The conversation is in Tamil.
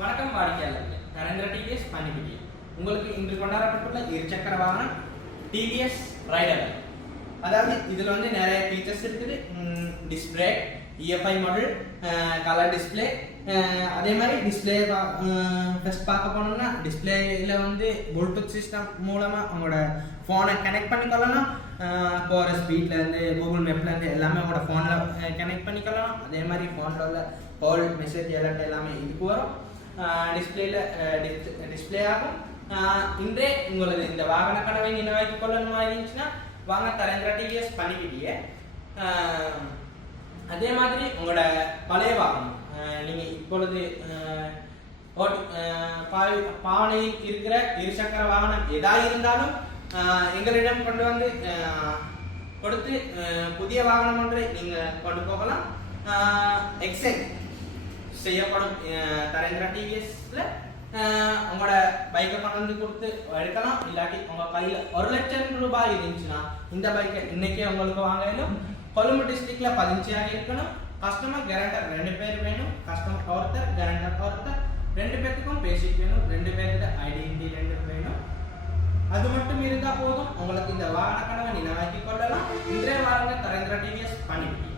வணக்கம் வாடிக்கையாளர்களே, நரேந்திர டிவிஎஸ் பணிபுரிய உங்களுக்கு இன்று கொண்டாடப்பட்டுள்ள இருசக்கர வாகனம் டிவிஎஸ் ரைடர். அதாவது இதில் வந்து நிறைய ஃபீச்சர்ஸ் இருக்குது. Display, EFI model, colour display, அதே மாதிரி டிஸ்பிளே ஃபர்ஸ்ட் பார்க்க போனோம்னா டிஸ்பிளேல வந்து ப்ளூடூத் சிஸ்டம் மூலமாக உங்களோட ஃபோனை கனெக்ட் பண்ணிக்கொள்ளலாம். போகிற ஸ்பீட்லேருந்து கூகுள் மேப்லேருந்து எல்லாமே உங்களோட ஃபோனில் கனெக்ட் பண்ணிக்கலாம். அதே மாதிரி ஃபோனில் உள்ள கால் மெசேஜ் அலர்ட் எல்லாமே இதுக்கு வரும். டிஸ்பிளே ஆகும். இன்றே உங்களுக்கு இந்த வாகன கனவை நினைவாக்கி கொள்ளணுமா இருந்துச்சுன்னா வாங்க நரேந்திர டிவிஎஸ் பண்ணிக்கிட்டே. அதே மாதிரி உங்களோட பழைய வாகனம் நீங்கள் இப்பொழுது பாவனையில் இருக்கிற இருசக்கர வாகனம் எதாக இருந்தாலும் எங்களிடம் கொண்டு வந்து கொடுத்து புதிய வாகனம் ஒன்றை நீங்கள் கொண்டு போகலாம். எக்ஸ்சேஞ்ச் செய்யப்படும். நரேந்திர டிவிஎஸ்ல உங்களோட பைக்கை கொண்டு வந்து கொடுத்து எடுக்கலாம். இல்லாட்டி உங்க கையில 1 லட்சம் ரூபாய் இருந்துச்சுன்னா இந்த பைக்கை இன்னைக்கே உங்களுக்கு வாங்கணும். கொழும்பு டிஸ்ட்ரிக்ட்ல 15 இருக்கணும். கஸ்டமர் கேரண்டர் 2 பேர் வேணும். கஸ்டமர் ஒருத்தர், கேரண்டர் ஒருத்தர், 2 பேருக்கும் பேசிக் வேணும். 2 பேருக்கு ஐடென்டிட்டி 2 வேணும். அது மட்டும் இருந்தா போதும், உங்களுக்கு இந்த வாகன கனவை நினைவாக்கி கொள்ளலாம். இன்றைய வாரங்க நரேந்திர டிவிஎஸ் பண்ணிவிட்டீங்க.